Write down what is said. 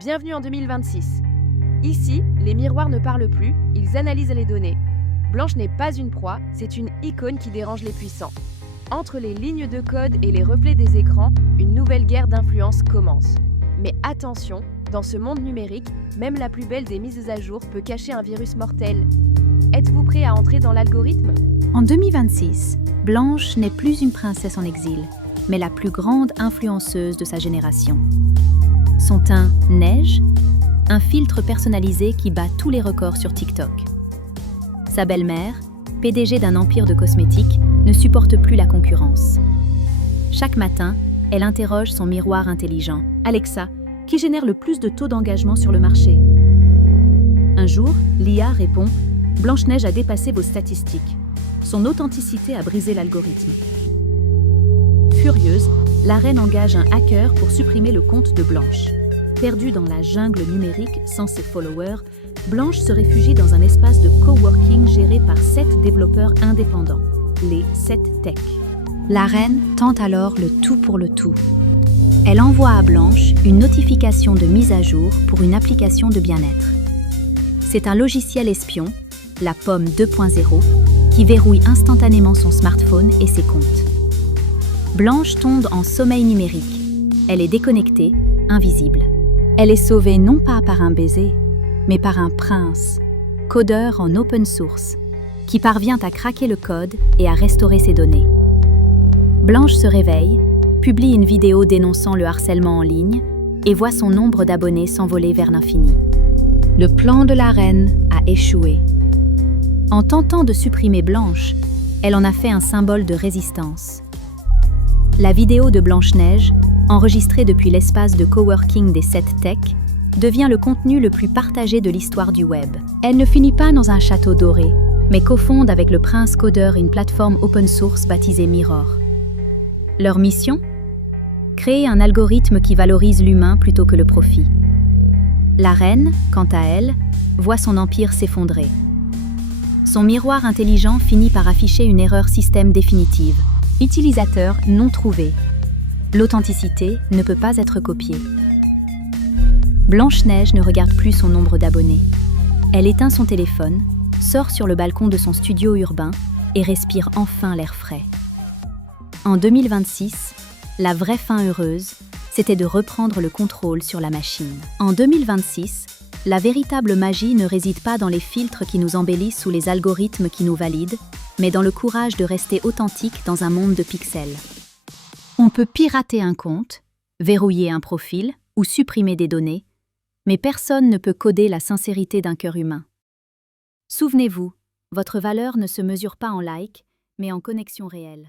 Bienvenue en 2026. Ici, les miroirs ne parlent plus, ils analysent les données. Blanche n'est pas une proie, c'est une icône qui dérange les puissants. Entre les lignes de code et les reflets des écrans, une nouvelle guerre d'influence commence. Mais attention, dans ce monde numérique, même la plus belle des mises à jour peut cacher un virus mortel. Êtes-vous prêt à entrer dans l'algorithme ? En 2026, Blanche n'est plus une princesse en exil, mais la plus grande influenceuse de sa génération. Son teint neige, un filtre personnalisé qui bat tous les records sur TikTok. Sa belle-mère, PDG d'un empire de cosmétiques, ne supporte plus la concurrence. Chaque matin, elle interroge son miroir intelligent, Alexa, qui génère le plus de taux d'engagement sur le marché. Un jour, l'IA répond « Blanche-Neige a dépassé vos statistiques. Son authenticité a brisé l'algorithme. » Furieuse, la reine engage un hacker pour supprimer le compte de Blanche. Perdue dans la jungle numérique sans ses followers, Blanche se réfugie dans un espace de coworking géré par 7 développeurs indépendants, les 7 Tech. La reine tente alors le tout pour le tout. Elle envoie à Blanche une notification de mise à jour pour une application de bien-être. C'est un logiciel espion, la Pomme 2.0, qui verrouille instantanément son smartphone et ses comptes. Blanche tombe en sommeil numérique. Elle est déconnectée, invisible. Elle est sauvée non pas par un baiser, mais par un prince, codeur en open source, qui parvient à craquer le code et à restaurer ses données. Blanche se réveille, publie une vidéo dénonçant le harcèlement en ligne et voit son nombre d'abonnés s'envoler vers l'infini. Le plan de la reine a échoué. En tentant de supprimer Blanche, elle en a fait un symbole de résistance. La vidéo de Blanche-Neige, enregistrée depuis l'espace de coworking des 7 Tech, devient le contenu le plus partagé de l'histoire du web. Elle ne finit pas dans un château doré, mais cofonde avec le prince codeur une plateforme open source baptisée Mirror. Leur mission ? Créer un algorithme qui valorise l'humain plutôt que le profit. La reine, quant à elle, voit son empire s'effondrer. Son miroir intelligent finit par afficher une erreur système définitive. Utilisateur non trouvé. L'authenticité ne peut pas être copiée. Blanche-Neige ne regarde plus son nombre d'abonnés. Elle éteint son téléphone, sort sur le balcon de son studio urbain et respire enfin l'air frais. En 2026, la vraie fin heureuse, c'était de reprendre le contrôle sur la machine. En 2026, la véritable magie ne réside pas dans les filtres qui nous embellissent ou les algorithmes qui nous valident, mais dans le courage de rester authentique dans un monde de pixels. On peut pirater un compte, verrouiller un profil ou supprimer des données, mais personne ne peut coder la sincérité d'un cœur humain. Souvenez-vous, votre valeur ne se mesure pas en likes, mais en connexion réelle.